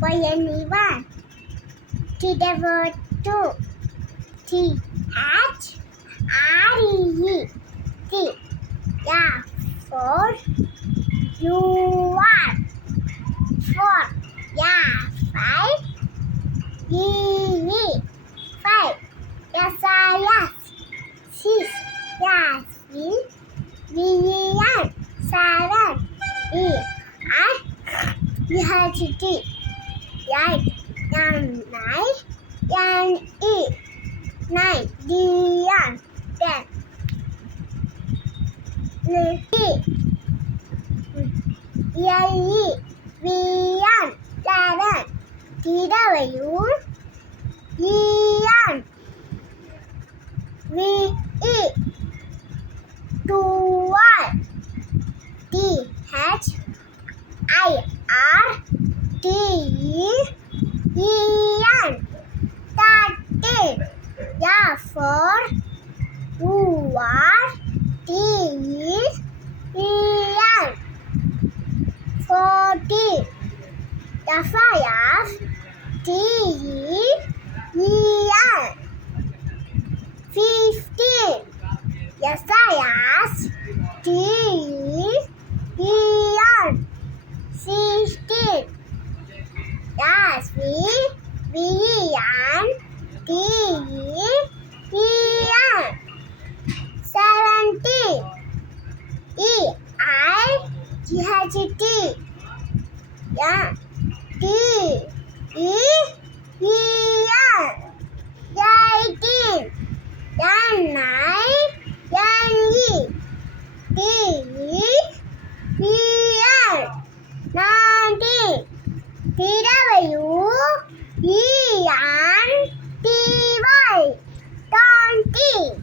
for anyone. T the word two. T-H-R-E-E. T. Yeah, for you are. For. Yeah, five. E-E. Five. Yes, yes. Six. Yes, V-E-N. Seven. E-I-G-H-T. Right. Nine. N-E. Nine. D-N. Ten. L-E. V-N. 11. T-W. E-N. V-E. 12. T-H-I-R-T-E-N. 13. Yeah, for you are. T-E-N. 14. Yeah, for yes. T-E-E-N. 15. Yes, yes. T-E-E-N. 16. Yes, V-E-N. T-E-E-N. 17. E-I-G-H-T. Yeah. T-E-E-N. 18. N-I-N-E. T-E-E-N. 19. T-W-E-N-T-Y. 20.